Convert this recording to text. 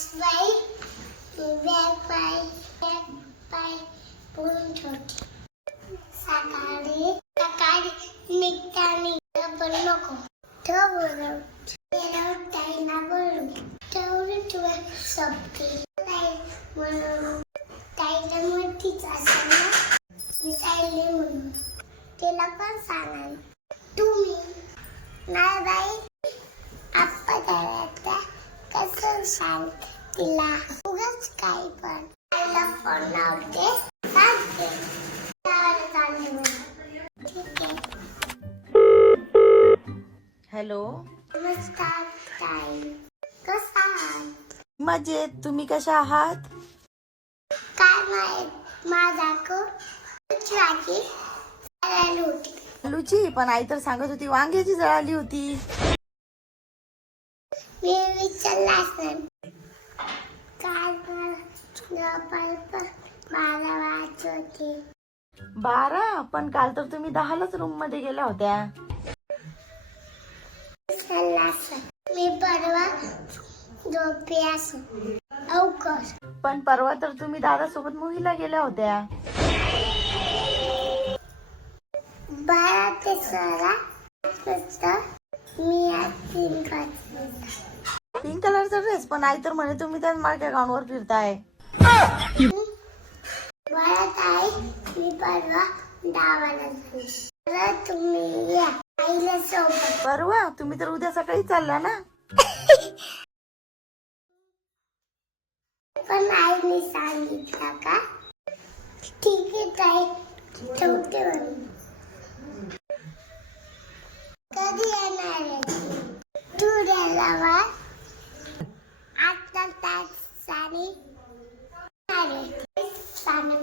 सासूबाई बॅग पाय पुरून ठेवते. सकाळी निघताना पण नको ठेवलं ताईला बोलू तेवढी तुला शब्द म्हणून ताईला मोठीच असेल ना मी ताईले म्हणून तिला पण सांगाल तुम्ही नाही बाई आप्पा द्यायला कसं सांग तिला उगाच काही पण ताईला फोन लावते सांगते ठीक आहे. हॅलो नमस्कार ताई कसा आहात? मजेत. तुम्ही कशा आहात? काय माहित माझा भाजी जळाली होती. आलूची पण आई तर सांगत होती वांग्याची जळाली होती. मी विचारला असेल काय बारा वाजत होते. 12 पण काल तर तुम्ही 10लाच रूम मध्ये गेल्या होत्या. मी परवा झोपे असेल अवकाश पण परवा तर तुम्ही दादासोबत मूवीला गेल्या होत्या. 12 ते 16 वाजता मी आज 3 पिंक कलरचा ड्रेस पण आई तर म्हणे तुम्ही त्याच मार्के गाऊनवर फिरताय. वळत आहे मी परवा 10 वाजता तुम्ही या आईला सोबत. परवा तुम्ही तर उद्या सकाळी चालला ना. पण आईने सांगितलं का ठीक आहे ताई ठेवते म्हणून. कधी येणार आहे तू द्यायला आता तास साडी सांग